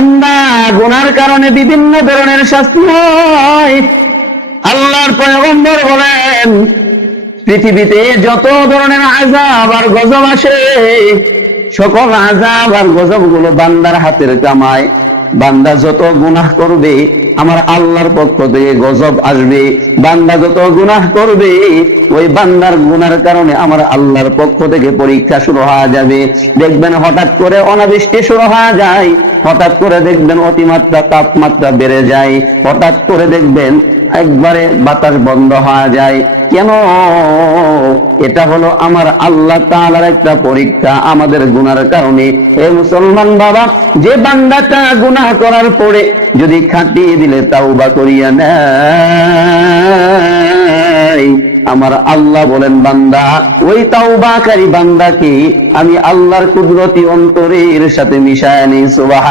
বান্দা গুনার কারণে বিভিন্ন ধরনের শাস্তি হয়। আল্লাহর পয়গম্বর বলেন, পৃথিবীতে যত ধরনের আযাব আর গজব আসে, সকল আযাব আর গজব গুলো বান্দার হাতের কামায়। বান্দা যত গুনাহ করবে, আমার আল্লাহর পক্ষ থেকে গজব আসবে। বান্দা যত গুনাহ করবে, ওই বান্দার গুনার কারণে আমার আল্লাহর পক্ষ থেকে পরীক্ষা শুরু হয়ে যাবে। দেখবেন হঠাৎ করে অনাবৃষ্টি শুরু হয়ে যায়, হঠাৎ করে দেখবেন অতিমাত্রা তাপমাত্রা বেড়ে যায়, হঠাৎ করে দেখবেন একবারে বাতাস বন্ধ হয়ে যায়। কেন? এটা হলো আমার আল্লাহ তাআলার একটা পরীক্ষা আমাদের গুনার কারণে। হে মুসলমান বাবা, যে বান্দাটা গুনাহ করার পরে যদি খাটিয়ে দিলে তাওবা করিয়া নেয়, আমার আল্লাহ বলেন, বান্দা ওই তাওবাকারী বান্দাকে আমি আল্লাহর কুদরতি অন্তরের সাথে মিশায় নিই। সুবহান